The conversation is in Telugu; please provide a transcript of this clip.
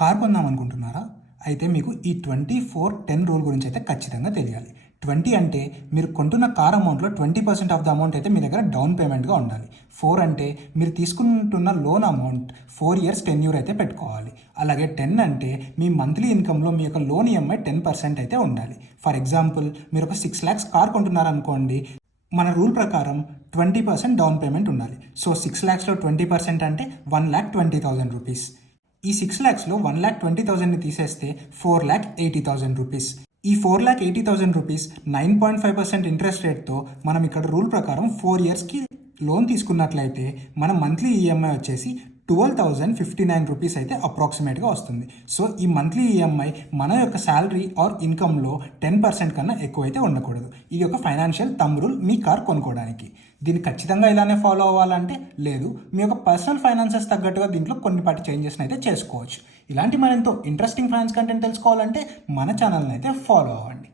కార్ కొందాం అనుకుంటున్నారా? అయితే మీకు ఈ 24-10 రూల్ గురించి అయితే ఖచ్చితంగా తెలియాలి. 20 అంటే మీరు కొంటున్న కార్ అమౌంట్లో 20% ఆఫ్ ద అమౌంట్ అయితే మీ దగ్గర డౌన్ పేమెంట్గా ఉండాలి. 4 అంటే మీరు తీసుకుంటున్న లోన్ అమౌంట్ 4 ఇయర్స్ టెన్యూర్ అయితే పెట్టుకోవాలి. అలాగే 10 అంటే మీ మంత్లీ ఇన్కంలో మీ యొక్క లోన్ ఈఎంఐ 10% అయితే ఉండాలి. ఫర్ ఎగ్జాంపుల్ మీరు ఒక 6 lakhs కార్ కొంటున్నారనుకోండి, మన రూల్ ప్రకారం 20% డౌన్ పేమెంట్ ఉండాలి. సో 6 lakhsలో 20% అంటే 1,20,000 రూపీస్. ఈ 6 lakhsలో 1,20,000ని తీసేస్తే 4,80,000 రూపీస్. ఈ 4,80,000 రూపీస్ 9.5% ఇంట్రెస్ట్ రేట్తో మనం ఇక్కడ రూల్ ప్రకారం 4 ఇయర్స్కి లోన్ తీసుకున్నట్లయితే మన మంత్లీ ఈఎంఐ వచ్చేసి 12,059 రూపీస్ అయితే అప్రాక్సిమేట్గా వస్తుంది. సో ఈ మంత్లీ ఈఎంఐ మన యొక్క శాలరీ ఆర్ ఇన్కంలో 10% కన్నా ఎక్కువైతే ఉండకూడదు. ఇది ఒక ఫైనాన్షియల్ థంబ్ రూల్ మీ కార్ కొనుక్కోవడానికి. దీన్ని ఖచ్చితంగా ఇలానే ఫాలో అవ్వాలంటే లేదు, మీ యొక్క పర్సనల్ ఫైనాన్సెస్ తగ్గట్టుగా దీంట్లో కొన్నిపాటి చేంజెస్ని అయితే చేసుకోవచ్చు. ఇలాంటి మరింత ఇంట్రెస్టింగ్ ఫైనాన్స్ కంటెంట్ తెలుసుకోవాలంటే మన ఛానల్ని అయితే ఫాలో అవ్వండి.